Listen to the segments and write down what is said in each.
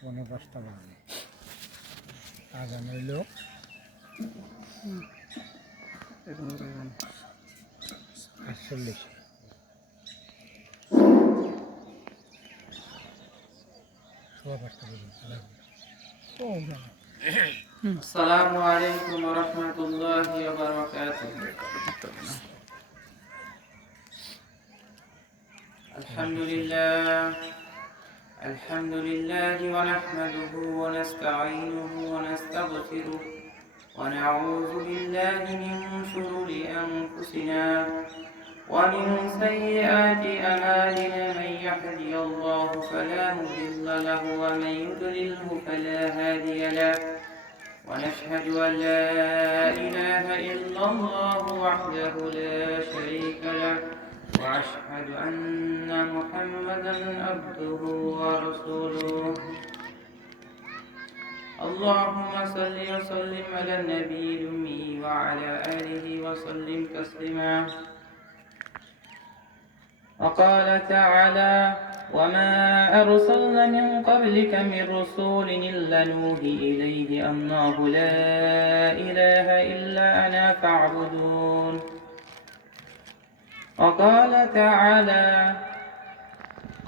৫:৫ বাজে আজান হইল ৪৮ আসসালামু আলাইকুম ওয়া রাহমাতুল্লাহি ওয়া বারাকাতুহু। আলহামদুলিল্লাহ ওয়া নাহমাদুহু ওয়া নাস্তাঈনুহু ওয়া নাস্তাগফিরুহ ওয়া নাউযু বিল্লাহি মিন শুরুরি আনফুসিনা ওয়া মিন সাইয়্যাতি আমালিনা মান ইয়াহদিহিল্লাহু ফালা মুদিল্লা লাহু ওয়া মান ইউদ্লিলহু ফালা হাদিয়া লাহু ونشهد أن لا إله إلا الله وحده لا شريك له وأشهد أن محمدا عبده ورسوله. اللهم صل وسلم على النبي الأمي وعلى آله وسلم تسليما. وقال تعالى: وما أرسلنا من قبلك من رسول إلا نوحي إليه أنه لا إله إلا أنا فاعبدون. وقال تعالى: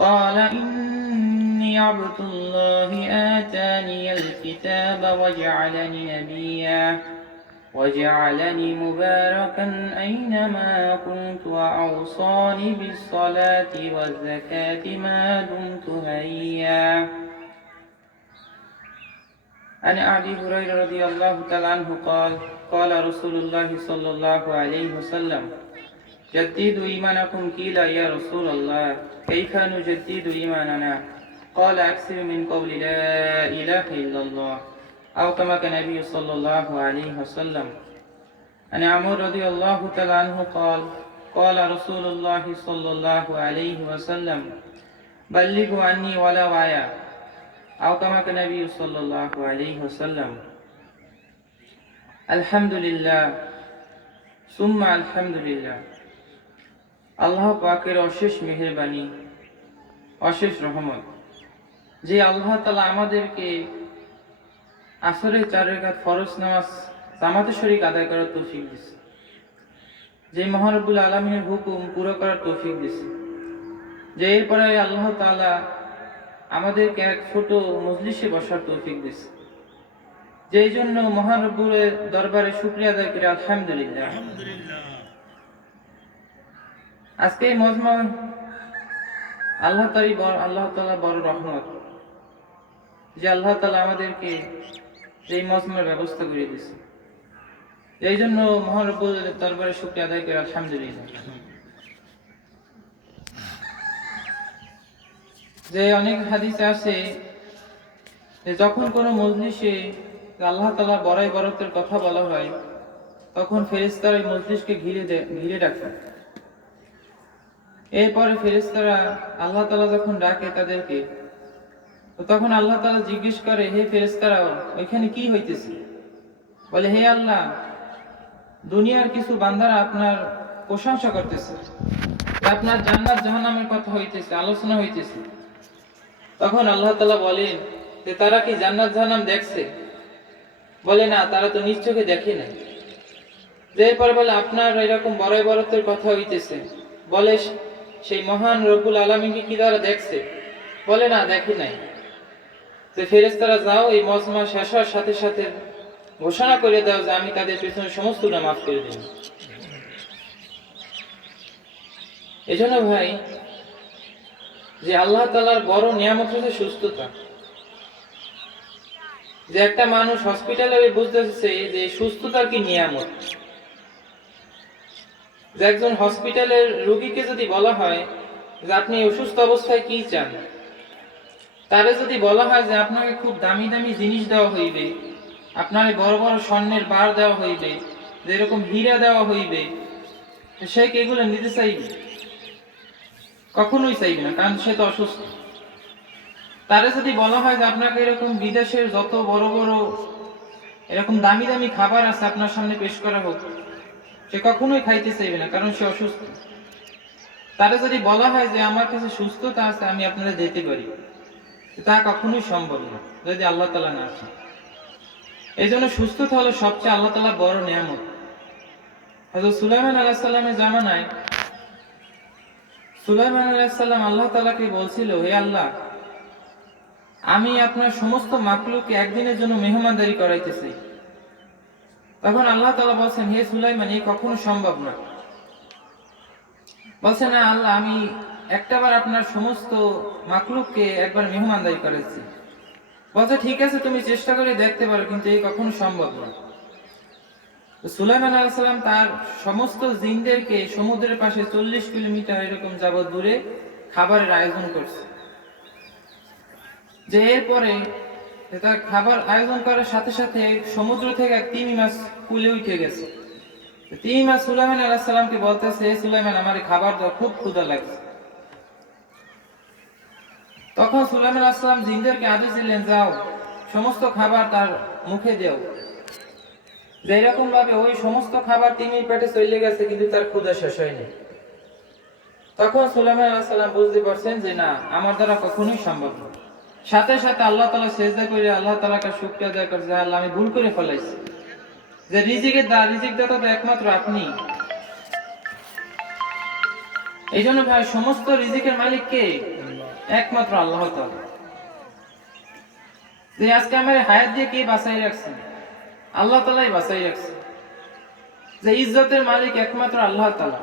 قال إني عبد الله آتاني الكتاب وجعلني نبيا وجعلني مباركا أينما كنت وأوصاني بالصلاة والزكاة ما دمت حيا. عن أبي هريرة رضي الله تعالى عنه قال: قال رسول الله صلى الله عليه وسلم: جددوا إيمانكم. قيل: يا رسول الله كيف نجدد إيماننا؟ قال: أكثر من قول لا إله إلا الله أو كما كان النبي صلى الله عليه وسلم. عن عمرو رضي الله تعالى عنه قال: قال رسول الله صلى الله عليه وسلم: بلغوا عني ولو آية أو كما كان النبي صلى الله عليه وسلم. الحمد لله ثم الحمد لله. আল্লাহ পাকের অশেষ মেহেরবানি, অশেষ রহমত যে আল্লাহ তাআলা আমাদেরকে আসরের 4 রাকাত ফরজ নামাজ জামাতে শরীক আদায় করার তৌফিক দিয়েছে, যে মহান রব্বুল আলামিনের হুকুম পুরো করার তৌফিক দিয়েছে, যে এরপরে আল্লাহ তাআলা আমাদেরকে এক ছোট মজলিসে বসার তৌফিক দিয়েছে, যেই জন্য মহান রব্বুল দরবারে শুকরিয়া আদায় করি আলহামদুলিল্লাহ। আজকে এই মজমা আল্লাহ তাআলা বড় রহমত যে আল্লাহ তাআলা আমাদেরকে এই মজমার ব্যবস্থা করে দিয়েছে, এই জন্য মহান রব্বুল দরবারে শুকরিয়া আদায় করি আলহামদুলিল্লাহ। যে অনেক হাদিসে আছে যে যখন কোনো মজলিসে আল্লাহ তাআলা বড়াই বরত্বের কথা বলা হয় তখন ফেরেশতারা এই মজলিসকে ঘিরে রাখে। এরপরে ফেরেশতারা আল্লাহ তাআলা যখন ডাকে তাদেরকে, তো তখন আল্লাহ তাআলা জিজ্ঞেস করে, হে ফেরেশতারা ওইখানে কি হইতেছে? বলে, হে আল্লাহ, দুনিয়ার কিছু বান্দারা আপনার প্রশংসা করতেছে, আপনার জান্নাত জাহান্নামের কথা হইতেছে, আলোচনা হইতেছে। তখন আল্লাহ তাআলা বলেন যে তারা কি জান্নাত জাহান্নাম দেখছে? বলে, না, তারা তো নিজ চোখে দেখে নাই। এরপর বলে, আপনার এরকম বড়াই বরত্বের কথা হইতেছে, বলে সেই মহান রব্বুল আলামিনকে কি তারা দেখছে? বলে, না, দেখে নাই। তো ফেরেশতারা যাও, এই মজমা শেষ হওয়ার সাথে সাথে ঘোষণা করে দাও যে আমি তাদের পেছনে সমস্ত গুনাহ মাফ করে দেব। এজন্য ভাই, যে আল্লাহ তাআলার বড় নিয়ামত হচ্ছে সুস্থতা। যে একটা মানুষ হসপিটালে বুঝতেছে যে সুস্থতা কি নিয়ামত। যে একজন হসপিটালের রোগীকে যদি বলা হয় যে আপনি অসুস্থ অবস্থায় কি চান, তারে যদি বলা হয় যে আপনাকে খুব দামি দামি জিনিস দেওয়া হইবে, আপনাকে বড় বড় স্বর্ণের বার দেওয়া হইবে, যেরকম হীরা দেওয়া হইবে, সে কি এগুলো নিতে চাইবে? কখনোই চাইবে না, কারণ সে তো অসুস্থ। তারে যদি বলা হয় যে আপনাকে এরকম বিদেশের যত বড় বড় এরকম দামি দামি খাবার আছে আপনার সামনে পেশ করা হোক, সে কখনোই খাইতে চাইবে না, কারণ সে অসুস্থ। তারে যদি বলা হয় যে আমার কাছে সুস্থতা আছে, আমি আপনাদের দিতে পারি, তা কখনোই সম্ভব না যদি আল্লাহ তাআলা না চান। এই জন্য সুস্থতা হলো সবচেয়ে আল্লাহ তাআলা বড় নিয়ামত। হযরত সুলাইমান আলাইহিস সালামের জামানায় সুলাইমান আলাইহিস সালাম আল্লাহ তাআলাকে বলছিল, হে আল্লাহ, আমি আপনার সমস্ত মাখলুককে একদিনের জন্য মেহমানদারি করাইতেছি। তখন আল্লাহ তাআলা বলছেন, হে সুলাইমান, এই কখনো সম্ভব না। বলছে, না আল্লাহ, আমি একটাবার আপনার সমস্ত মাখলুককে একবার মেহমানদারি করেছি। বলছে, ঠিক আছে, তুমি চেষ্টা করে দেখতে পারো, কিন্তু এই কখনো সম্ভব না। সুলাইমান আলাইহিস সালাম তার সমস্ত জিনদেরকে সমুদ্রের পাশে 40 কিলোমিটার এরকম যাবত দূরে খাবারের আয়োজন করছে। যে এরপরে তার খাবার আয়োজন করার সাথে সাথে সমুদ্র থেকে এক তিমি মাছ কুলে উঠে গেছে। তিমি মাছ সুলাইমান আলাইহিস সালামকে বলতেছে, হে সুলাইমান, আমার খাবার দাও, খুব ক্ষুধা লাগছে। তখন সুলাইমান আলাইহিস সালাম জিনদেরকে আদেশ দিলেন, যাও সমস্ত খাবার তার মুখে দাও। যে এরকম ভাবে ওই সমস্ত খাবার তিমির পেটে চলে গেছে, কিন্তু তার ক্ষুধা শেষ হয়নি। তখন সুলাইমান আলাইহিস সালাম বুঝতে পারছেন যে না, আমার দ্বারা কখনোই সম্ভব না। সাথে সাথে আল্লাহ তাআলা সিজদা করে আল্লাহ তাআলাকে শুকরিয়া আদায় করছে, আল্লাহ, আমি ভুল করে ফেলাইছি, যে রিজিক দাতা তো একমাত্র আপনি। এই জন্য ভাই, সমস্ত রিজিকের মালিক কে? একমাত্র আল্লাহ তাআলা। যে আজকে আমার হায়াত দিয়ে কে বাঁচাই রাখছে? আল্লাহ তাআলাই বাঁচাই রাখছে। যে ইজ্জতের মালিক একমাত্র আল্লাহ তাআলা।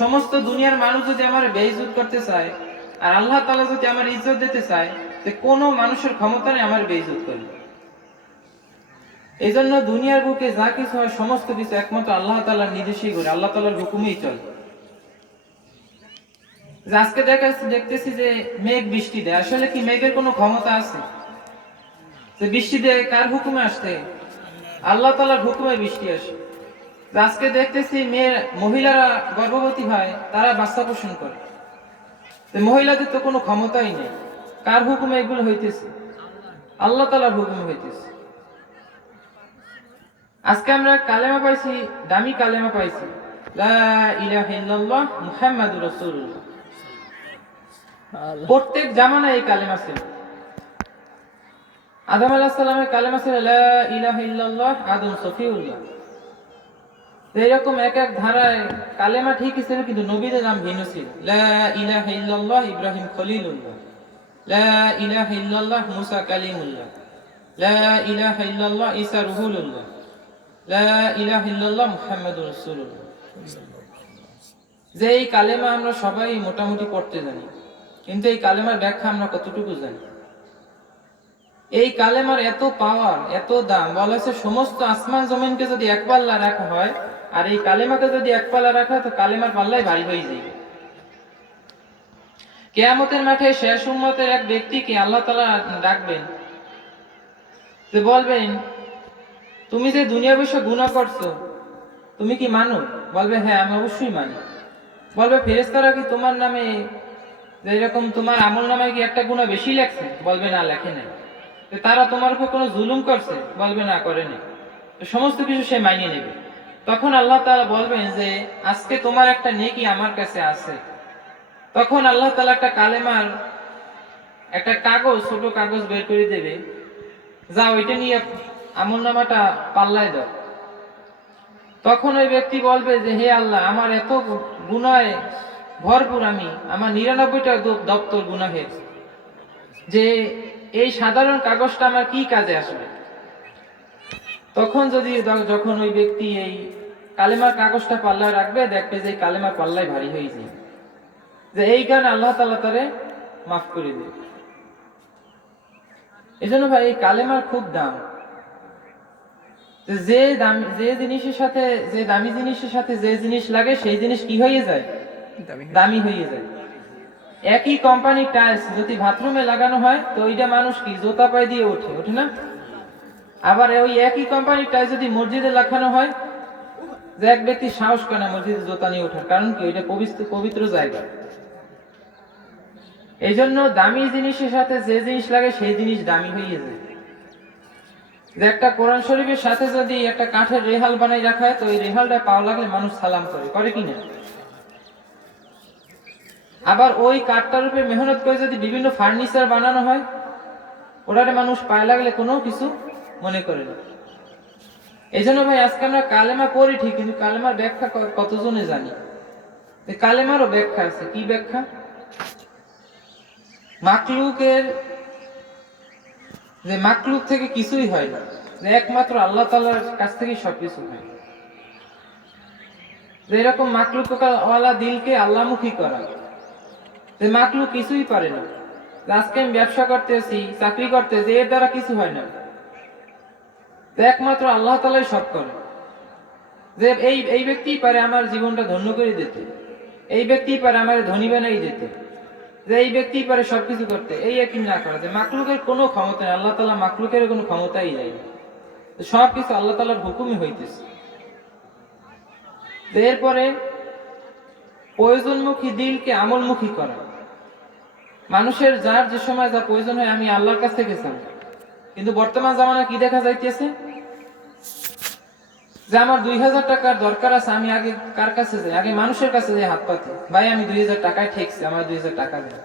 সমস্ত দুনিয়ার মানুষ যদি আমার বেইজ্জত করতে চায়, আর আল্লাহ তাআলা যদি আমার ইজ্জত দিতে চায়, তো কোনো মানুষের ক্ষমতা নেই আমার বেইজ্জত করবে। এই জন্য দুনিয়ার বুকে যা কিছু হয় সমস্ত কিছু একমাত্র আল্লাহ তাআলার নির্দেশেই ঘটে, আল্লাহ তাআলার হুকুমেই চলে। আজকে দেখতেছি যে মেঘ বৃষ্টি দেয়, আসলে কি মেঘের কোনো ক্ষমতা আছে? যে বৃষ্টি দেয় কার হুকুমে আসছে? আল্লাহ তাআলার হুকুমে বৃষ্টি আসে। আজকে দেখতেছি মহিলারা গর্ভবতী হয়, তারা বাচ্চা পোষণ করে। মহিলাদের তো কোনো ক্ষমতাই নেই, কার হুকুমে এগুলো হইতেছে? আল্লাহ তাআলার হুকুমে হইতেছে। আজকে আমরা কালেমা পাইছি, দামি কালেমা পাইছি, লা ইলাহা ইল্লাল্লাহ মুহাম্মাদুর রাসূলুল্লাহ। প্রত্যেক জামানায় এই কালেমা ছিল। আদম আলাইহিস সালামের কালেমা ছিল লা ইলাহা ইল্লাল্লাহ আদম সফিউল্লাহ। এরকম এক এক ধারায় কালেমা ঠিকই ছিল, কিন্তু নবীদের নাম ভিন্ন ছিল। লা ইলাহা ইল্লাল্লাহ ইব্রাহিম খলিলুল্লাহ, লা ইলাহা ইল্লাল্লাহ মুসা কালিমুল্লাহ, লা ইলাহা ইল্লাল্লাহ ঈসা রুহুলুল্লাহ, লা ইলাহা ইল্লাল্লাহ মুহাম্মাদুর রাসূলুল্লাহ। যে এই কালেমা আমরা সবাই মোটামুটি পড়তে জানি, কিন্তু এই কালেমার ব্যাখ্যা আমরা কতটুকু জানি? এই কালেমার এত পাওয়ার, এত দাম, বলা হয়েছে সমস্ত আসমান জমিনকে যদি এক পাল্লা রাখা হয়, আর এই কালেমাকে যদি এক পাল্লা রাখা হয়, তো কালেমার পাল্লাই ভারী হয়ে যাবে। কিয়ামতের মাঠে শেষ উম্মতের এক ব্যক্তিকে আল্লাহ তাআলা ডাকবেন, যে বলবেন, তুমি যে দুনিয়া বসে গুনাহ করছো, তুমি কি মানো? বলবে, হ্যাঁ, আমি অবশ্যই মানি। বলবে, ফেরেশতারা কি তোমার নামে যেরকম তোমার আমল নামায় কি একটা গুনাহ বেশি লেখছে? বলবে, না, লেখে নাই। তারা তোমার উপর কোনো জুলুম করছে? বলবে, না, করেনি। সমস্ত কিছু সে মানিয়ে নেবে। তখন আল্লাহ তাআলা বলবেন যে আজকে তোমার একটা নেকি আমার কাছে আছে। তখন আল্লাহ তাআলা একটা কালেমার একটা কাগজ, ছোট কাগজ বের করে দেবে, যাও এটা নিয়ে আমলনামাটা পাল্লায় দাও। তখন ওই ব্যক্তি বলবে যে, হে আল্লাহ, আমার এত গুনাহে ভরপুর, আমার 99টা দপ্তর গুনাহের, যে এই সাধারণ কাগজটা আমার কি কাজে আসবে? যখন ওই ব্যক্তি এই কালেমার কাগজটা পাল্লায় রাখবে, দেখবে যে কালেমার পাল্লায় ভারী হয়ে যায়, যে এই কারণে আল্লাহ তাআলা তারে মাফ করে দেবে। এই জন্য ভাই, এই কালেমার খুব দাম। যে জিনিসের সাথে, যে দামি জিনিসের সাথে যে জিনিস লাগে, সেই জিনিস কি হয়ে যায়? দামি হয়ে যায়। একই কোম্পানির টাইলস যদি বাথরুমে লাগানো হয়, তো ওইটা মানুষ কি জোতা পায়ে দিয়ে ওঠে না? আবার ওই একই কোম্পানির টাইলস যদি মসজিদে লাগানো হয়, যে এক ব্যক্তি সাহস করে না মসজিদে জোতা নিয়ে ওঠার, কারণ কি ওইটা পবিত্র জায়গা। এই জন্য দামি জিনিসের সাথে যে জিনিস লাগে, সেই জিনিস দামি হয়ে যায়। যে একটা কোরআন শরীফের সাথে যদি একটা কাঠের রেহাল বানাই রাখা হয়, তো ওই রেহালটা পাওয়া লাগলে মানুষ সালাম করে কিনা? আবার ওই কাঠটার উপরে মেহনত করে যদি বিভিন্ন ফার্নিচার বানানো হয়, ওটারে মানুষ পায়ে লাগলে কোনো কিছু মনে করে না। এই জন্য ভাই আজকে আমরা কালেমা পড়ি ঠিক, কিন্তু কালেমার ব্যাখ্যা কতজনে জানি? কালেমারও ব্যাখ্যা আছে। কি ব্যাখ্যা? মাকলুকের যে মাকলুক থেকে কিছুই হয় না, যে একমাত্র আল্লাহ তাআলার কাছ থেকেই সবকিছু হয়। যে এরকম মাকলুক ওয়ালা দিলকে আল্লাহমুখী করা, যে মাকলুক কিছুই পারে না। আজকে আমি ব্যবসা করতেছি, চাকরি করতেছি, এর দ্বারা কিছু হয় না, একমাত্র আল্লাহ তাআলাই সব করে। যে এই ব্যক্তিই পারে আমার জীবনটা ধন্য করে দিতে, এই ব্যক্তিই পারে আমার ধনী বানাই দিতে, যে এই ব্যক্তিই পারে সবকিছু করতে, এই একই না করা। যে মাকলুকের কোনো ক্ষমতা নেই, আল্লাহ তাআলা মাকলুকের কোনো ক্ষমতাই নেই, সবকিছু আল্লাহ তাআলার হুকুমই হইতেছে। এরপরে প্রয়োজনমুখী দিলকে আমলমুখী করা। মানুষের যার যে সময় যা প্রয়োজন হয় আমি আল্লাহর কাছ থেকে চাই, কিন্তু বর্তমান জামানা কি দেখা যাইতেছে? যে আমার 2000 টাকার দরকার আছে, আমি আগে কার কাছে যাই? আগে মানুষের কাছে যাই হাত পাতে, ভাই আমি 2000 টাকায় ঠেকছি, আমার 2000 টাকা দেন।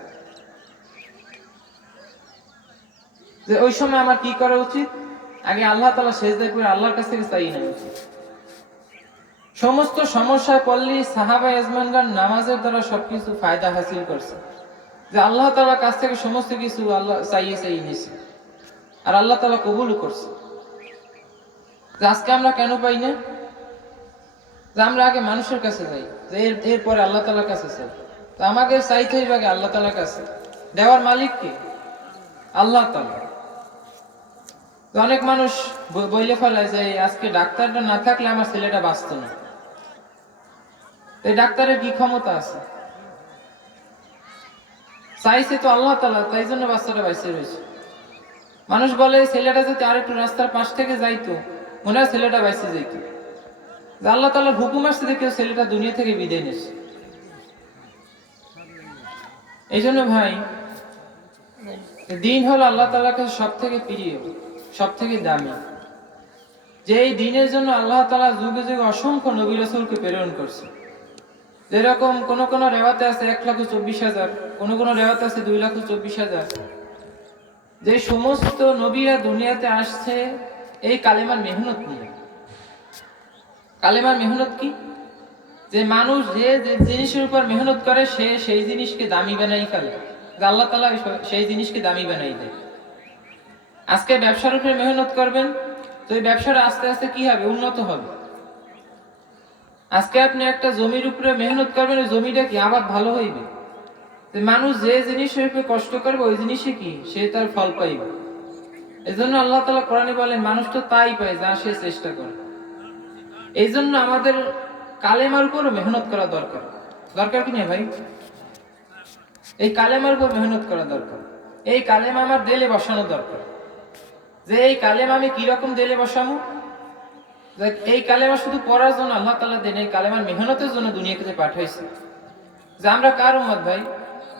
যে ওই সময় আমার কি করা উচিত? আগে আল্লাহ তাআলা সেজদায় পড়ে আল্লাহর কাছ থেকে চাই নেওয়া উচিত। সমস্ত সমস্যায় পড়লি সাহাবা আজমানগণ নামাজের দ্বারা সবকিছু ফায়দা হাসিল করছে, যে আল্লাহ তাআলার কাছ থেকে সমস্ত কিছু আল্লাহ চাইয়ে নিছে, আর আল্লাহ তাআলা কবুলও করছে। যে আজকে আমরা কেন পাই না? যে আমরা আগে মানুষের কাছে যাই, যে এরপরে আল্লাহ তাআলার কাছে চাই। তো আমাকে চাইতে হইবে আগে আল্লাহ তাআলার কাছে। দেওয়ার মালিক কে? আল্লাহ তাআলা। তো অনেক মানুষ বইলে ফেলায় যে আজকে ডাক্তারটা না থাকলে আমার ছেলেটা বাঁচত না। এই ডাক্তারের কি ক্ষমতা আছে? চাইছে তো আল্লাহ তাআলা, তাই জন্য বাচ্চাটা বাইসে রয়েছে। মানুষ বলে ছেলেটা যদি আর একটু রাস্তার পাশ থেকে যাইতো, মনে হয় ছেলেটা বাইসে যাইতো। আল্লাহ তাআলার হুকুম আসছে দেখে ছেলেটা দুনিয়া থেকে বিদায় নিয়েছে। এই জন্য ভাই, দিন হলো আল্লাহ তাআলার কাছে সব থেকে প্রিয়, সব থেকে দামি। যে এই দিনের জন্য আল্লাহ তাআলা যুগে যুগে অসংখ্য নবী রাসূলকে প্রেরণ করছে। যেরকম কোন রেওয়াতে আছে 1,24,000, কোন রেওয়াতে আছে 2,24,000। যে সমস্ত নবীরা দুনিয়াতে আসছে এই কালেমার মেহনত নিয়ে। কালেমার মেহনত কি? যে মানুষ যে জিনিসের উপর মেহনত করে সে সেই জিনিসকে দামি বানাই ফেলে, আল্লাহ তাআলা সেই জিনিসকে দামি বানাই দেয়। আজকে ব্যবসার উপরে মেহনত করবেন, তো এই ব্যবসাটা আস্তে আস্তে কি হবে? উন্নত হবে। আজকে আপনি একটা জমির উপরে মেহনত করবেন, ওই জমিটা কি আবার ভালো হইবে। যে মানুষ যে জিনিসের উপরে কষ্ট করবে ওই জিনিসে কি সে তার ফল পাইবে। এই জন্য আল্লাহ তাআলা কোরআনে বলেন মানুষ তো তাই পায় যা সে চেষ্টা করে। এই জন্য আমাদের কালেমার উপর মেহনত করা দরকার। দরকার কি না ভাই? এই কালেমার উপর মেহনত করা দরকার। এই কালেমা আমার দিলে বসানো দরকার। যে এই কালেমা আমি কিরকম দিলে বসাবো? এই কালেমা শুধু পড়ার জন্য আল্লাহ তাআলা দেন, এই কালেমার মেহনতের জন্য দুনিয়াতে পাঠাইছে। যে আমরা কার উম্মত ভাই?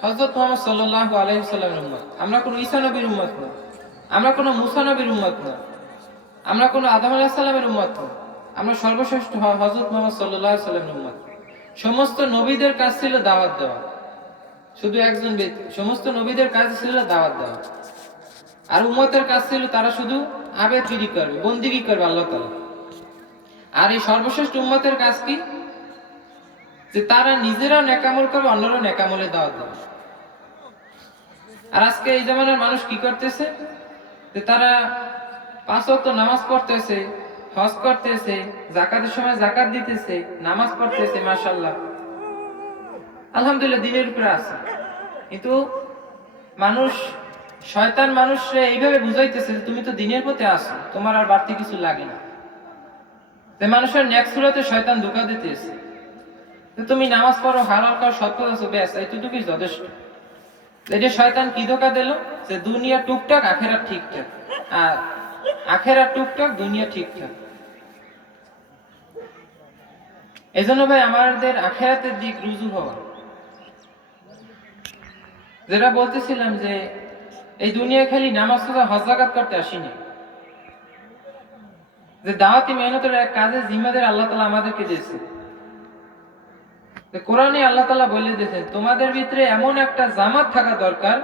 হযরত মুহাম্মদ সাল্লাল্লাহু আলাইহি ওয়াসাল্লামের উম্মত। আমরা কোন ঈসা নবীর উম্মত না, আমরা কোন মুসা নবীর উম্মত না, আমরা কোন আদম আলাইহিস সালামের উম্মত না, আমরা সর্বশ্রেষ্ঠ হযরত মুহাম্মদ সাল্লাল্লাহু আলাইহি ওয়াসাল্লামের উম্মত। সমস্ত নবীদের কাজ ছিল দাওয়াত দেওয়া। শুধু একজন ব্যক্তি, সমস্ত নবীদের কাজ ছিল দাওয়াত দেওয়া, আর উম্মতের কাজ ছিল তারা শুধু আবেদগিরি করবে, বন্দেগী করবে আল্লাহ তাআলা। আর এই সর্বশ্রেষ্ঠ উম্মতের কাজ কি? যে তারা নিজেরাও নেকামল করবে, অন্যরাও নেকামলে দাওয়াত দেবে। আর আজকে এই জামানার মানুষ কি করতেছে? যে তারা 5 ওয়াক্ত নামাজ পড়তেছে, হজ করতেছে, যাকাতের সময় যাকাত দিতেছে, নামাজ পড়তেছে, মাশাআল্লাহ আলহামদুলিল্লাহ দিনের উপরে আছে। কিন্তু মানুষ, শয়তান মানুষকে এইভাবে বুঝাইতেছে যে তুমি তো দিনের পথে আসো, তোমার আর বাড়তি কিছু লাগে না। যে মানুষের নেক সুরতে শয়তান ধোঁকা দিতেছে, তুমি নামাজ পড়ো, হালাল করো, সৎ কাজ করো, ব্যাস এইটুকুই যথেষ্ট। এটা শয়তান কি ধোঁকা দিল? যে দুনিয়া টুকটাক, আখেরাত ঠিকঠাক, আর আখেরাত টুকটাক, দুনিয়া ঠিকঠাক। এজন্য ভাই আমাদের আখেরাতের দিক রুজু হওয়া। যেটা বলতেছিলাম যে এই দুনিয়া খালি নামাজ রোজা হজ যাকাত করতে আসিনি, যে দাওয়াতি মেহনতের এক কাজের জিম্মাদার আল্লাহ তাআলা আমাদেরকে দিয়েছে। কোরআনে আল্লাহ তাআলা বলে দিয়েছেন তোমাদের ভিতরে এমন একটা জামাত থাকা দরকার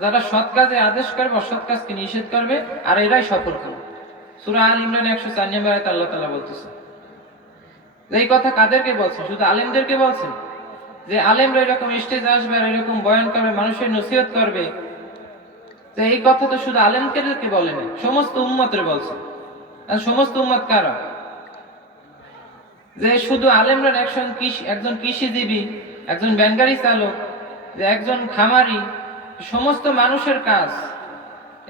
যারা সৎ কাজে আদেশ করবে অসৎ কাজকে নিষেধ করবে, আর এরাই সফল হবে। সূরা আল ইমরান 104 নম্বর আয়াতে আল্লাহ তাআলা বলতেছে। এই কথা কাদেরকে বলছেন? শুধু আলেমদেরকে বলছেন যে আলেমরা এরকম স্টেজে আসবে আর এরকম বয়ান করবে, মানুষের নসিহত করবে? তো এই কথা তো শুধু আলেমদেরকে বলেন, সমস্ত উম্মতের বলছে। আর সমস্ত উম্মত কারা? যে শুধু আলেমরা একজন কৃষিজীবী, একজন ব্যানগাড়ি চালক, যে একজন খামারি, সমস্ত মানুষের কাজ,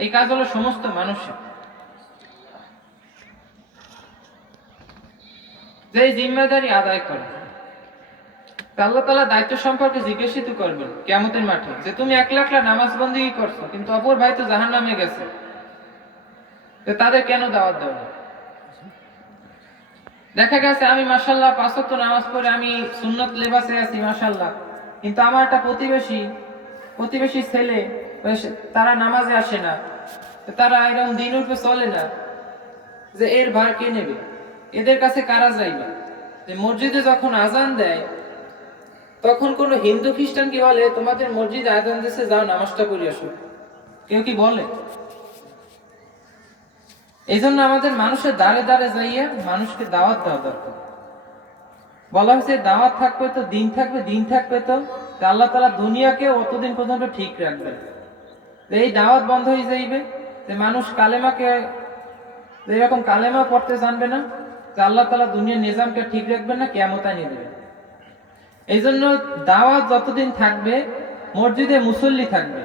এই কাজ হলো সমস্ত মানুষের। যে জিম্মেদারি আদায় করে, আল্লাহ তাআলা দায়িত্ব সম্পর্কে জিজ্ঞাসিত করবেন কিয়ামতের মাঠে, যে তুমি একলা একলা নামাজ বন্দেগী করছো, কিন্তু অপর ভাই তো জাহান্নামে গেছে, তো তাদের কেন দাওয়াত দাও না? দেখা গেছে আমি মাশাআল্লাহ 5 ওয়াক্ত নামাজ পড়ে আমি সুন্নত লেবাসে আছি মাশাআল্লাহ, কিন্তু আমার একটা প্রতিবেশী ছেলে, তারা নামাজে আসে না, তারা এরকম দিন উপরে চলে না, যে এর ভার কে নেবে? এদের কাছে কারা যাইবে? যে মসজিদে যখন আজান দেয়, তখন কোন হিন্দু খ্রিস্টান কি বলে তোমাদের মসজিদে আজান দিছে, যাও নামাজটা পড়ে আসো? কেউ কি বলে? এই জন্য আমাদের মানুষের দ্বারে দ্বারে যাইয়া মানুষকে দাওয়াত দেওয়া দরকার। বলা হয়েছে দাওয়াত থাকবে তো দিন থাকবে, দিন থাকবে তো আল্লাহ তাআলা দুনিয়াকে অতদিন পর্যন্ত ঠিক রাখবে। এই দাওয়াত বন্ধ হয়ে যাইবে, যে মানুষ কালেমাকে এরকম কালেমা পড়তে জানবে না, যে আল্লাহ তাআলা দুনিয়ার নিজামকে ঠিক রাখবেন না, কিয়ামত আনিয়ে দেবেন। এই জন্য দাওয়াত যতদিন থাকবে মসজিদে মুসল্লি থাকবে,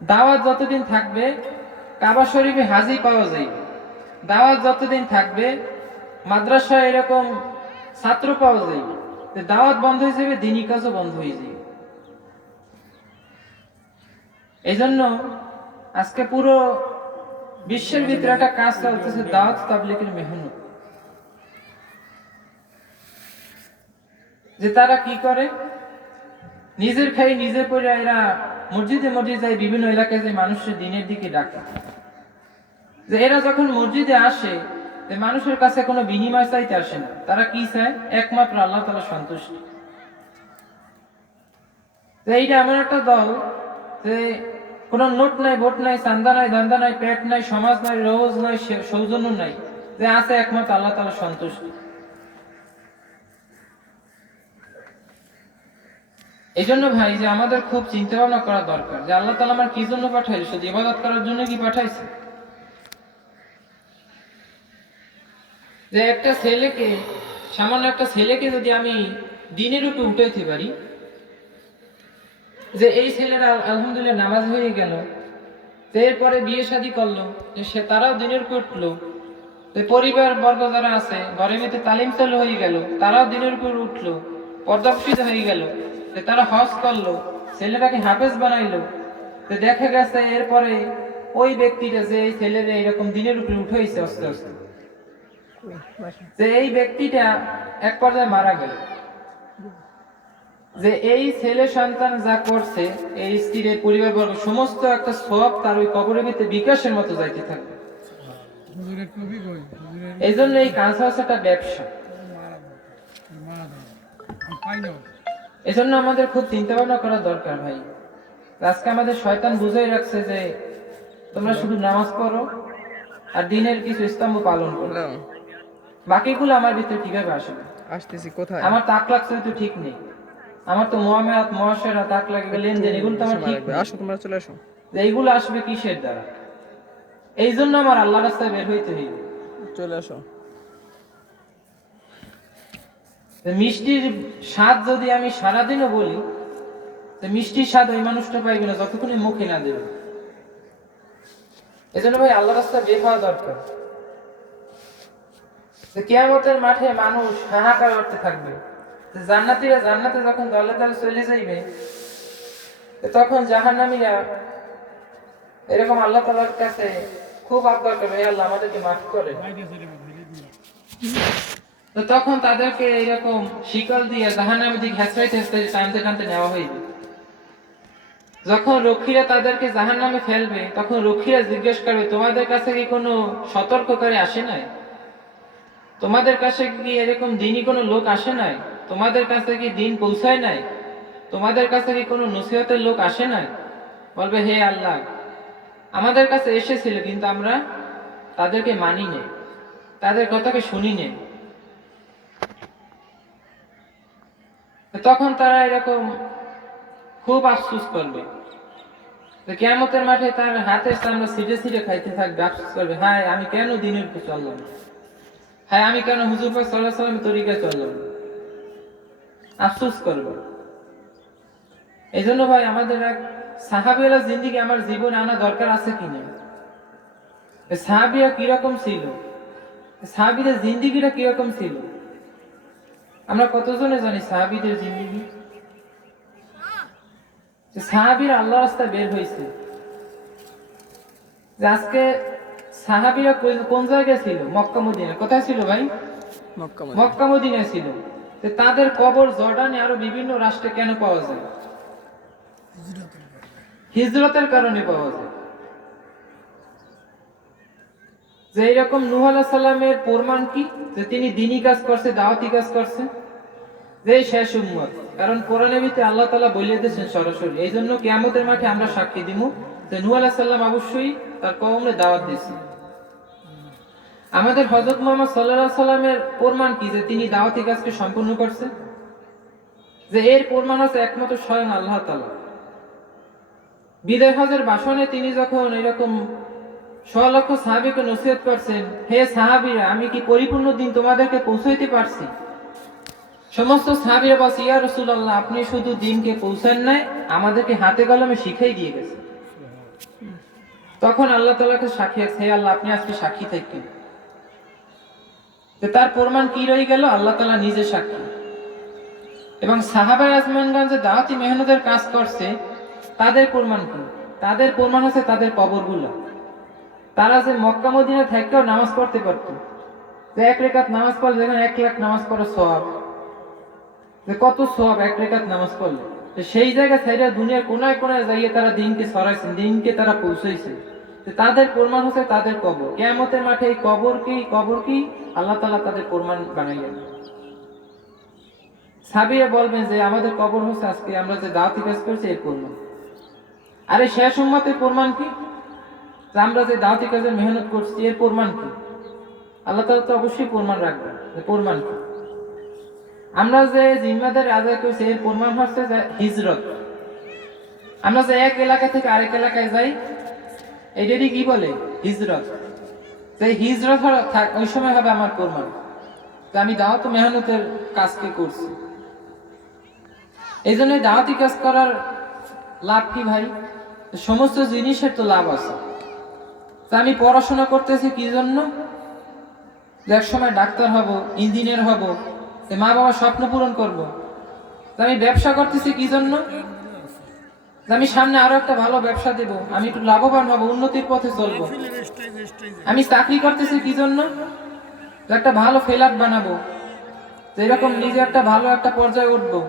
দাওয়াত যতদিন থাকবে কাবা শরীফে হাজি পাওয়া যাইবে, দাওয়াত যতদিন থাকবে মাদ্রাসায় এরকম ছাত্র পাওয়া যাইবে। দাওয়াত বন্ধ হয়ে যাবে, দ্বীনি কাজও বন্ধ হয়ে যাবে। এই জন্য আজকে পুরো বিশ্বের ভিতরে একটা কাজ চলতেছে, দাওয়াত তাবলীগের মেহনত। যে তারা কি করে, নিজের খাই নিজে পড়ে এরা মসজিদে যায়, বিভিন্ন এলাকায় যে মানুষের দিনের দিকে ডাকে। যে এরা যখন মসজিদে আসে, মানুষের কাছে কোনো বিনিময় চাইতে আসে না, তারা কি চায়? একমাত্র আল্লাহ তাআলার সন্তুষ্টি। এইটা এমন একটা দল যে কোনো নোট নাই, ভোট নাই, চান্দা নাই, ধান্দা নাই, পেট নাই, সমাজ নাই, রোজ নাই, সৌজন্য নাই, যে আছে একমাত্র আল্লাহ তাআলার সন্তুষ্টি। এই জন্য ভাই, যে আমাদের খুব চিন্তা ভাবনা করা দরকার যে আল্লাহ তাআলা আমার কি জন্য পাঠাইল? শুধু ইবাদত করার জন্য কি পাঠাইছে? যে সামান্য একটা ছেলেকে যদি আমি দিনের উপরে উঠাইতে পারি, যে এই ছেলেরা আলহামদুলিল্লাহ নামাজ হয়ে গেল, এরপরে বিয়ে শাদী করলো, তারাও দিনের উপর উঠলো, পরিবার বর্গ যারা আছে ঘরে মেয়েতে তালিম চালু হয়ে গেল, তারাও দিনের উপর উঠলো, পর্দাপ্রসিদ্ধ হয়ে গেল, তারা হজ করলো, ছেলেটাকে হাফেজ বানাইলো। দেখা গেছে এরপরে ওই ব্যক্তিটা যে এই ছেলেরা এরকম দিনের উপরে উঠাইছে আস্তে আস্তে, যে এই ব্যক্তিটা এক পর্যায়ে মারা গেল। যে এই ছেলে সন্তান যা করছে, এই স্ত্রীর পরিবার বর্গ সমস্ত একটা সওয়াব তার ওই কবরের ভিতরে বিকাশের মতো যাইতে থাকবে। এই জন্য এই কাজ হচ্ছে একটা ব্যবসা। এই জন্য আমাদের খুব চিন্তা ভাবনা করা দরকার ভাই। আজকে আমাদের শয়তান বুঝাই রাখছে যে তোমরা শুধু নামাজ পড়ো আর দিনের কিছু স্তম্ভ পালন করো, বাকিগুলো আমার ভিতরে কিভাবে আসবে? আসতেছি কোথায়? আমার তাক লাগছে তো ঠিক নেই, আমার তো মুআমালাত মুআশারা তাক লাগে লেনদেন, এগুলো তো আমার ঠিক নেই। আসো, তোমরা চলে আসো। এইগুলো আসবে কিসের দ্বারা? এই জন্য আমার আল্লাহর রাস্তায় বের হইতে হইবে। চলে আসো। মিষ্টির স্বাদ যদি আমি সারাদিনও বলি, মিষ্টির স্বাদ ওই মানুষটা পাইবে না যতক্ষণ মুখে না দেবে। এজন্য ভাই আল্লাহর রাস্তায় বের হওয়া দরকার। কিয়ামতের মাঠে মানুষ হাহাকার করতে থাকবে, জান্নাতীরা জান্নাতে যখন দলে দলে চলে যাইবে, তখন জাহান্নামীরা এরকম আল্লাহ তাআলার কাছে খুব আবদার করবে, আল্লাহ আমাদেরকে মাফ করে। তো তখন তাদেরকে এরকম শিকল দিয়ে জাহান্নামের দিকে হেঁচড়াইতে হেঁচড়াইতে টানতে টানতে নেওয়া হইবে। যখন রক্ষীরা তাদেরকে জাহান্নামে ফেলবে, তখন রক্ষীরা জিজ্ঞেস করবে, তোমাদের কাছে কি কোনো সতর্ককারী আসে নাই? তোমাদের কাছে কি এরকম দিনই কোনো লোক আসে নাই? তোমাদের কাছে কি দিন পৌঁছায় নাই? তোমাদের কাছে কি কোনো নসিহতের লোক আসে নাই? বলবে হে আল্লাহ, আমাদের কাছে এসেছিল কিন্তু আমরা তাদেরকে মানি নে, তাদের কথাকে শুনি নে। তখন তারা এরকম খুব আফসোস করবে। কিয়ামতের মাঠে তার হাতের সামনে ছিটে ছিটে খাইতে থাকবে, আফসোস করবে, হায় আমি কেন দিনের উপর চললাম, হায় আমি কেন হুজুর পাক সাল্লাল্লাহু আলাইহি ওয়াসাল্লামের তরিকায় চললাম, আফসোস করবে। এই জন্য ভাই আমাদের এক সাহাবীরা জিন্দেগি আমার জীবনে আনা দরকার আছে কিনা। সাহাবীরা কিরকম ছিল, সাহাবীদের জিন্দেগিটা কিরকম ছিল, আমরা কতজনে জানি সাহাবীদের জিন্দেগি। সাহাবীরা আল্লাহর রাস্তায় বের হয়েছে। আজকে সাহাবীরা কোন জায়গায় ছিল? Mecca Medina. কোথায় ছিল ভাই? মক্কা মদিনায় ছিল। তাদের কবর জর্ডানে আরো বিভিন্ন রাষ্ট্রে কেন পাওয়া যায়? হিজরতের কারণে পাওয়া যায়। যে এরকম নূহ আলাইহিস সালামের প্রমাণ কি? যে তিনি দ্বীনি কাজ করছে, দাওয়াতি কাজ করছে, যে শেষ উম্মত। কারণ কোরআনের ভিতরে আল্লাহ তাআলা বলে দিয়েছেন সরাসরি, এই জন্য কিয়ামতের মাঠে আমরা সাক্ষী দিব যে নূহ আলাইহিস সালাম অবশ্যই তার কওমে দাওয়াত দিয়েছেন। আমাদের হযরত মুহাম্মদ সাল্লাল্লাহু আলাইহি সাল্লামের প্রমাণ কি? যে তিনি দাওয়াতি কাজকে সম্পূর্ণ করছেন। যে এর প্রমাণ আছে একমাত্র স্বয়ং আল্লাহ তাআলা। বিদায় হজের ভাষণে তিনি যখন এরকম লক্ষ সাহাবীকে নসিহত করছেন, হে সাহাবীরা, আমি কি পরিপূর্ণ দিন তোমাদেরকে পৌঁছাইতে পারছি? সমস্ত সাহাবীরা বলছে, ইয়া রাসূলুল্লাহ, আপনি শুধু দিনকে পৌঁছান নাই, আমাদেরকে হাতে কলমে শিখাই দিয়ে গেছেন। তখন আল্লাহ তাআলাকে সাক্ষী আছে, হে আল্লাহ, আপনি আজকে সাক্ষী থাকেন। তার প্রমাণ কি রয়ে গেল? আল্লাহ তাআলা নিজে সাক্ষী। এবং সাহাবায়ে আজমানগণ যে দাওয়াতি মেহনতের কাজ করছে, তাদের প্রমাণ কি? তাদের প্রমাণ আছে তাদের কবরগুলো। তারা যে মক্কা মদিনা থেকেও নামাজ পড়তে পারত, যে এক রাকাত নামাজ পড়লে যেখানে 1 লাখ নামাজ পড়ার সওয়াব, যে কত সওয়াব 1 রাকাত নামাজ পড়লে, সেই জায়গা ছেড়ে দুনিয়ার কোনায় কোনায় যাইয়ে তারা দিনকে ছড়াইছেন, দিনকে তারা পৌঁছাইছেন। তাদের প্রমাণ হচ্ছে তাদের কবর। কিয়ামতের মাঠে এই কবর কি আল্লাহ তাআলা তাদের প্রমাণ বানাইলেন। সাহাবীরা বলবেন যে আমাদের কবর হচ্ছে আজকে আমরা যে দাওয়াতি কাজ করছি এর প্রমাণ। আরে শেষ উম্মতের প্রমাণ কি? যে আমরা যে দাওয়াতি কাজের মেহনত করছি এর প্রমাণ কি? আল্লাহ তাআলা তো অবশ্যই প্রমাণ রাখবেন। যে প্রমাণ কি? আমরা যে জিম্মাদারি আদায় করছি এর প্রমাণ হচ্ছে যে হিজরত। আমরা যে এক এলাকা থেকে আরেক এলাকায় যাই, এটারই কি বলে? হিজরত। সেই হিজরত ওই সময় হবে আমার প্রমাণ যে আমি দাওয়াত মেহনতের কাজকে করছি। এই জন্য দাওয়াতি কাজ করার লাভ কি ভাই? সমস্ত জিনিসের তো লাভ আছে। আমি পড়াশোনা করতেছি কি জন্য? এক সময় ডাক্তার হব, ইঞ্জিনিয়ার হব, মা বাবার স্বপ্ন পূরণ করব। আমি ব্যবসা করতেছি কি জন্য? আমি সামনে আরো একটা ভালো ব্যবসা দেব, আমি একটু লাভবান হব, উন্নতির পথে চলবো। আমি চাকরি করতেছি কি জন্য? একটা ভালো ফ্ল্যাট বানাবো, এরকম নিজে একটা ভালো একটা পর্যায়ে উঠবো।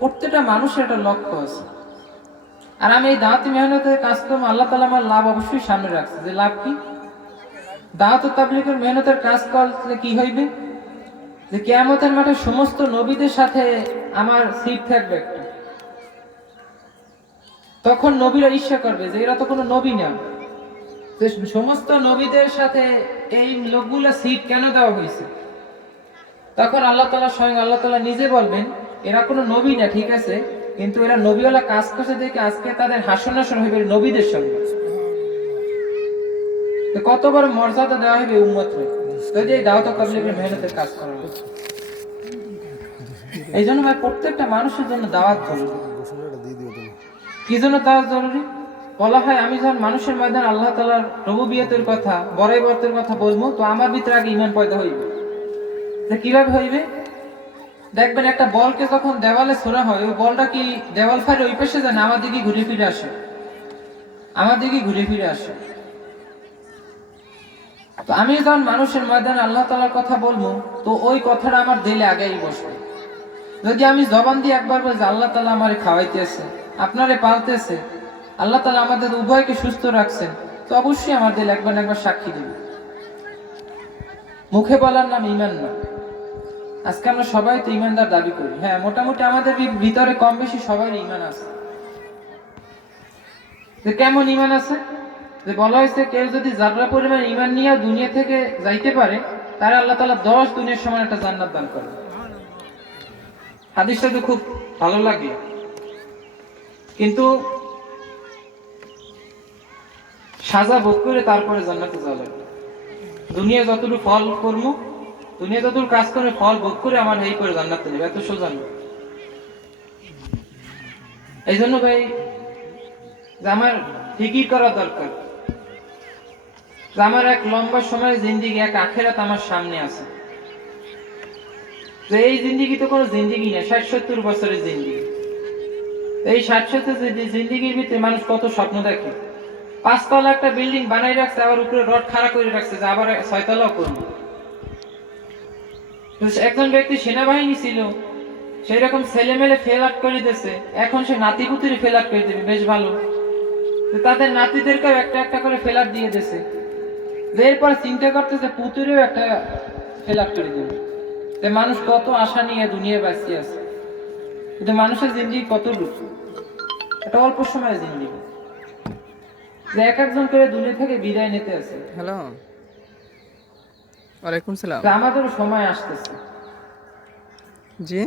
প্রত্যেকটা মানুষের একটা লক্ষ্য আছে। আর আমি এই দাওয়াতি মেহনতের কাজকর্ম আল্লাহ তাআলা আমার লাভ অবশ্যই সামনে রাখছে। যে লাভ কি? দাওয়াত ও তাবলীগের মেহনতের কাজ করলে কি হইবে? যে কিয়ামতের মাঠে সমস্ত নবীদের সাথে আমার সিট থাকবে একটা। তখন নবীরা ঈর্ষা করবে যে এরা তো কোনো নবী না, যে সমস্ত নবীদের সাথে এই লোকগুলা সিট কেন দেওয়া হয়েছে? তখন আল্লাহ তাআলা স্বয়ং আল্লাহ তাআলা নিজে বলবেন, এরা কোনো নবী না, ঠিক আছে, কিন্তু এরা নবীওয়ালা কাজ করছে দেখে আজকে তাদের হাসর-নাসর হইবে নবীদের সঙ্গে। কত বড় মর্যাদা দেওয়া হবে উম্মতকে যদি এই দাওয়াত ও তাবলীগের মেহনতের কাজ করা হয়। এই জন্য ভাই প্রত্যেকটা মানুষের জন্য দাওয়াত জরুরি। কি জন্য দাওয়াত জরুরি? বলা হয় আমি যখন মানুষের ময়দানে আল্লাহ তাআলার রুবুবিয়তের কথা, বড়াইবতের কথা বলবো, তো আমার ভিতরে আগে ঈমান পয়দা হইবে। কিভাবে হইবে? দেখবেন একটা বলকে যখন দেওয়ালে ছোড়া হয়, ওই বলটা কি দেওয়াল ফাঁড়ে ওই পাশে যায় না আমার দিকে ঘুরে ফিরে আসে? আমার দিকে ঘুরে ফিরে আসে। তো আমি যখন মানুষের ময়দানে আল্লাহ তাআলার কথা বলবো, তো ওই কথাটা আমার দিলে আগেই বসবে। যদি আমি জবান দিয়ে একবার বলি যে আল্লাহ তাআলা আমারে খাওয়াইতেছে, আপনারে পালতেছে, আল্লাহ তাআলা আমাদের উভয়কে সুস্থ রাখছেন, তো অবশ্যই আমার দিলে একবার না একবার সাক্ষী দেবে। মুখে বলার নাম ঈমান না। আজকে আমরা সবাই তো ঈমানদার দাবি করি। হ্যাঁ, মোটামুটি আমাদের ভিতরে কম বেশি সবাই ঈমান আছে, যে কেমন ঈমান আছে, যে বলা হয়েছে কেউ যদি যাররা পরিমাণ ঈমান নিয়ে দুনিয়া থেকে যাইতে পারে তার আল্লাহ তাআলা 10 দুনিয়ার সমান একটা জান্নাত দান করে। হাদিসটা তো খুব ভালো লাগে, কিন্তু সাজা ভোগ করে তারপরে জান্নাতে যাওয়া লাগবে। দুনিয়া যতটুকু ফল কর্ম, দুনিয়া যতটুকু কাজ করে ফল ভোগ করে আমার এই করে জান্নাতে নেবে, এত সোজা না। এই জন্য ভাই যে আমার ফিকির করা দরকার যে আমার এক লম্বা সময় জিন্দিগি, এক আখেরাত আমার সামনে আছে। যে এই জিন্দিগি তো কোনো জিন্দিগি না, 60-70 বছরের জিন্দিগি। এই 60-70 জিন্দিগির ভিতরে মানুষ কত স্বপ্ন দেখে। 5 তলা একটা বিল্ডিং বানাই রাখছে, আবার উপরে রড খাড়া করে রাখছে যে আবার 6 তলাও করবো। একজন ব্যক্তি সেনাবাহিনী ছিল, সেই রকম ছেলে মেলে ফেল আউট করে দিয়েছে, এখন সে নাতি পুতুরি ফেল আউট করে দেবে, বেশ ভালো। তাদের নাতিদেরকেও একটা একটা করে ফেল আউট দিয়ে দিয়েছে, এরপর চিন্তা করতেছে পুতুরেও একটা ফেল আউট করে দেবে। মানুষ কত আশা নিয়ে দুনিয়া বাঁচিয়ে আছে, কিন্তু মানুষের জিন্দিগি কত রূপ, এটা অল্প সময়ের জিন্দিগি, যে এক একজন করে দুনিয়া থেকে বিদায় নিতে আছে। হ্যালো, ওয়ালাইকুম সালাম। আমাদেরও সময় আসতেছে, জি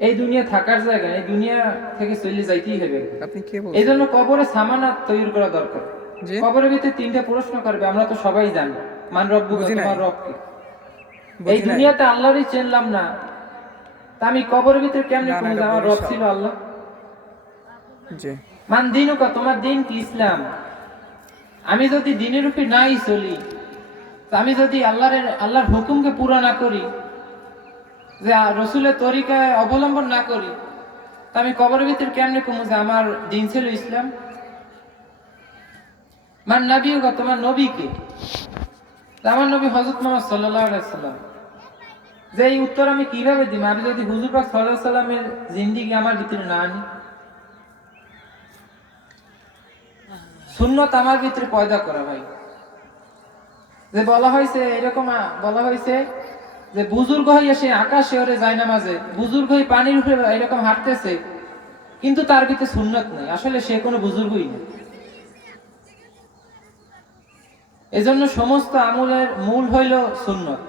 এই দুনিয়া থাকার জায়গা, এই দুনিয়া থেকে চলে যাইতেই হবে। আপনি কে বলছেন? এই জন্য কবরে সামানাত তৈরি করা দরকার। জি কবরের ভিতরে 3টা প্রশ্ন করবে, আমরা তো সবাই জানি, মান রব্বুকা, তোমার রব কে। এই দুনিয়াতে আল্লাহরই চিনলাম না, তা আমি কবরের ভিতরে কেমনে কোন আমার রব ছিল আল্লাহ। জি মান দিনুকা, তোমার দিন কি? ইসলাম। আমি যদি দিনের উপর নাই চলি, আমি যদি আল্লাহর হুকুমকে পুরা না করি, যে রসুলের তরিকায় অবলম্বন না করি, তা আমি কবরের ভিতরে কেমনে কমু যে আমার দিন ছিল ইসলাম। মান নবীকা, তোমার নবী কে? আমার নবী হযরত মুহাম্মদ সাল্লাল্লাহু আলাইহি সাল্লাম। যে এই উত্তর আমি কিভাবে দিব আমি যদি হুজুর পাক সাল্লাল্লাহু আলাইহি সাল্লামের জিন্দেগি আমার ভিতরে না আনি? সুন্নাত আমার ভিতরে পয়দা করা ভাই। যে বলা হয়েছে এরকম, বলা হয়েছে যে বুজুর্গ হইয়া সে আকাশে ওরে যায় নামাজে, বুজুর্গ হয়ে পানির উপরে এরকম হাঁটতেছে, কিন্তু তার ভিতরে সুন্নাত নেই, আসলে সে কোনো বুজুর্গই না। এজন্য সমস্ত আমলের মূল হইল সুন্নত।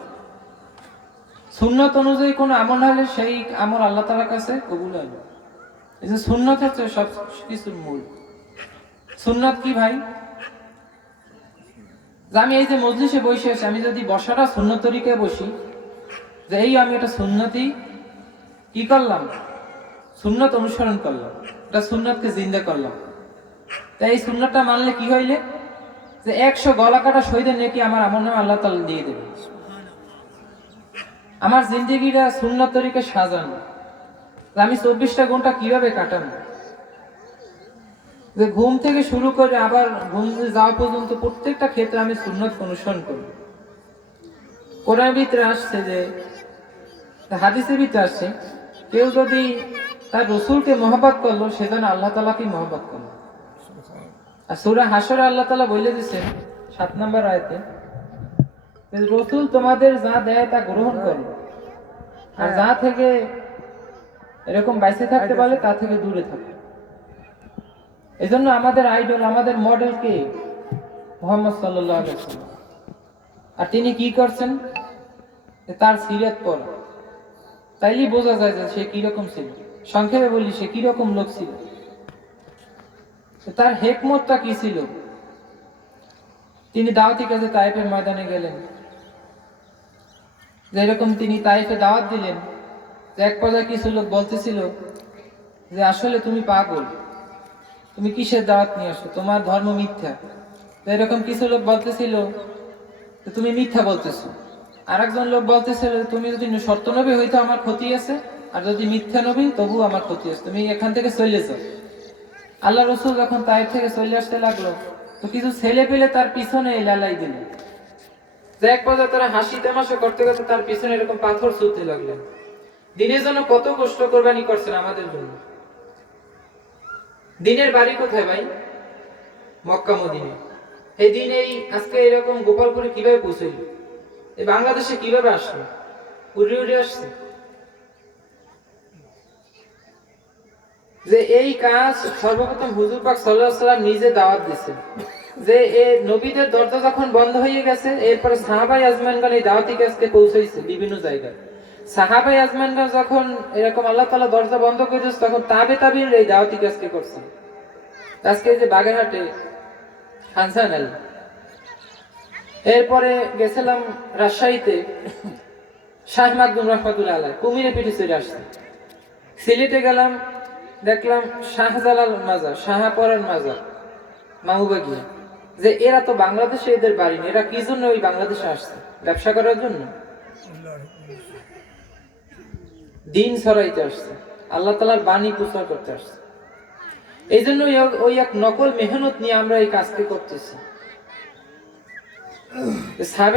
সুন্নত অনুযায়ী কোন আমল হলে সেই আমল আল্লাহ তাআলার কাছে কবুল হয় না। এই যে সুন্নত হচ্ছে সব কিছুর মূল। সুন্নত কি ভাই? যে আমি এই যে মজলিসে বসে আছি, আমি যদি বসাটা সুন্নত তরিকায় বসি, যে এই আমি এটা সুন্নতি কি করলাম, সুন্নত অনুসরণ করলাম, এটা সুন্নতকে জিন্দা করলাম। তাই এই সুন্নতটা মানলে কি হইলে যে 100 গলা কাটা শহীদের নেকি আমার আমল নামে আল্লাহ তাআলা দিয়ে দেবে। আমার জিন্দেগিটা সুন্নত তরিকায় সাজানো, আমি 24টা ঘন্টা কিভাবে কাটাবো, যে ঘুম থেকে শুরু করে আবার ঘুম যাওয়া পর্যন্ত প্রত্যেকটা ক্ষেত্রে আমি সুন্নত অনুসরণ করি। কোরআনের ভিতরে আসছে, যে হাদিসের ভিতরে আসছে, কেউ যদি তার রসুলকে মহব্বত করলো, সেজন্য আল্লাহ তাআলাকে মহব্বত করলো। আর সূরা হাশরে আল্লাহ তাআলা বলে দিয়েছেন 7 নম্বর আয়াতে, যে রসুল তোমাদের যা দেয় তা গ্রহণ করো, আর যা থেকে এরকম বাইসে থাকতে বলে তা থেকে দূরে থাকো। এজন্য আমাদের আইডল, আমাদের মডেল কে? মুহাম্মদ সাল্লাল্লাহু আলাইহি ওয়াসাল্লাম। আর তিনি কি করছেন? তার সিরাত পড়া, তাইলেই বোঝা যায় যে সে কিরকম ছিল। সংক্ষেপে বলি, সে কিরকম লোক ছিল, তার হিকমতটা কি ছিল। তিনি দাওয়াতি কাজে তায়েফের ময়দানে গেলেন, যেরকম তিনি তায়েফে দাওয়াত দিলেন, যে এক পর্যায়ে কিছু লোক বলতেছিল যে আসলে তুমি পাগল, তুমি কিসের দাওয়াত নিয়ে আসো, তোমার ধর্ম মিথ্যা। এরকম কিছু লোক বলতেছিল যে তুমি মিথ্যা বলতেছো। আর একজন লোক বলতেছিল তুমি যদি সত্য নবী হইতো আমার ক্ষতি আছে, আর যদি মিথ্যা নবী তবু আমার ক্ষতি আছে, তুমি এখান থেকে চলে যাও। আল্লাহ রসুল যখন তায়েফ থেকে চলে আসতে লাগলো, তো কিছু ছেলে পেলে তার পিছনে লালাই দিল, যে এক পর্যায়ে তারা হাসি তামাশা করতে করতে তার পিছনে এরকম পাথর ছুঁড়তে লাগলেন। দিনের জন্য কত কষ্ট কোরবানি করছেন আমাদের জন্য। দিনের বাড়ি কোথায় ভাই? Mecca Medina. এই দিন এই আজকে এরকম গোপালপুরে কিভাবে পৌঁছল, এই বাংলাদেশে কিভাবে আসলো? উড়ে উড়ে আসছে। যে এই কাজ সর্বপ্রথম হুজুর পাক সাল্লাল্লাহু আলাইহি ওয়াসাল্লাম নিজে দাওয়াত দিয়েছেন, যে এই নবীদের দরজা যখন বন্ধ হয়ে গেছে, এরপরে সাহাবায়ে আজমানগণ এই দাওয়াতি কাজকে পৌঁছাইছে বিভিন্ন জায়গায়। সাহাবায়ে আজমানগণ যখন এরকম আল্লাহ তাআলা দরজা বন্ধ করে দিয়েছে, তখন তাবিঈন এই দাওয়াতি কাজকে করছেন। আজকে এই যে বাগেরহাটে হাসান আলী, এরপরে গেছিলাম রাজশাহীতে শাহ মাকদুম রহমাতুল্লাহ আলাইহ, কুমিরে পিঠে চলে আসছে। সিলেটে গেলাম, দেখলাম শাহজালাল মাজার, শাহাপরার মাজার, মাহবুবাগিয়া, যে এরা তো বাংলাদেশে এদের বাড়ি নেই, এরা কি জন্য ওই বাংলাদেশে আসছে? ব্যবসা করার জন্য, দিন ছড়াইতে আসছে, আল্লাহ তাআলার বাণী প্রচার করতে আসছে। এই জন্য ওই এক নকল মেহনত নিয়ে আমরা এই কাজকে করতেছি।